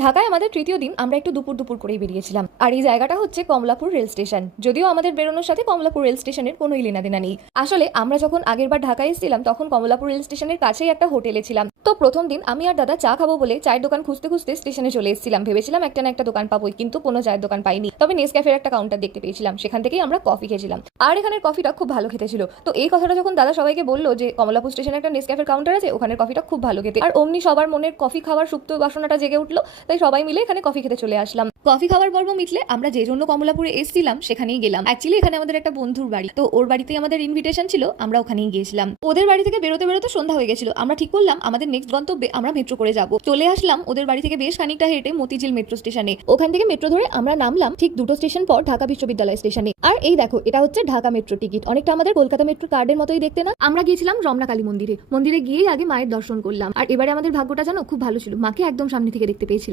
ঢাকায় আমাদের তৃতীয় দিন আমরা একটু দুপুর দুপুর করেই বেরিয়েছিলাম। আর এই জায়গাটা হচ্ছে কমলাপুর রেল স্টেশন। যদিও আমাদের বেরোনোর সাথে কমলাপুর রেল স্টেশনের কোনোই লেনাদেনা নেই। আসলে আমরা যখন আগেরবার ঢাকায় এসেছিলাম তখন কমলাপুর রেল স্টেশনের কাছেই একটা হোটেলে ছিলাম। তো প্রথম দিন আমি আর দাদা চা খাবো বলে চায়ের দোকান খুঁজতে খুঁজতে স্টেশনে চলে এসেছিলাম। ভেবেছিলাম একটা না একটা দোকান পাবোই, কিন্তু কোনো চায়ের দোকান পাইনি। তবে নেসক্যাফের একটা কাউন্টার দেখতে পেয়েছিলাম, সেখান থেকেই আমরা কফি খেয়েছিলাম। আর এখানের কফিটা খুব ভালো খেতে ছিল। তো এই কথাটা যখন দাদা সবাইকে বললো যে কমলাপুর স্টেশনে একটা নেসক্যাফের কাউন্টার আছে, ওখানের কফিটা খুব ভালো খেতে, আর অমনি সবার মনের কফি খাওয়ার সুপ্ত বাসনাটা জেগে উঠলো। তাই সবাই মিলে এখানে কফি খেতে চলে আসলাম। কফি খাওয়ার পর্ব মিটলে আমরা যে জন্য কমলাপুরে এসেছিলাম সেখানেই গেলাম। অ্যাকচুয়ালি এখানে আমাদের একটা বন্ধুর বাড়ি, তো ওর বাড়িতেই আমাদের ইনভিটেশন ছিল, আমরা ওখানেই গিয়েছিলাম। ওদের বাড়ি থেকে বেরোতে বেরোতে সন্ধ্যা হয়ে গেছিল। আমরা ঠিক করলাম আমাদের নেক্সট গন্তব্যে আমরা মেট্রো করে যাব। চলে আসলাম ওদের বাড়ি থেকে বেশ খানিকটা হেঁটে মতিঝিল মেট্রো স্টেশনে। ওখান থেকে মেট্রো ধরে আমরা নামলাম ঠিক দুটো স্টেশন পর ঢাকা বিশ্ববিদ্যালয় স্টেশনে। আর এই দেখো, এটা হচ্ছে ঢাকা মেট্রো টিকিট। অনেকটা আমাদের কলকাতা মেট্রো কার্ডের মতোই দেখতে না? আমরা গিয়েছিলাম রমনা কালী মন্দিরে। মন্দিরে গিয়েই আগে মায়ের দর্শন করলাম। আর এবারে আমাদের ভাগ্যটা জানো খুব ভালো ছিল, মাকে একদম সামনে থেকে দেখতে পেয়েছিলাম।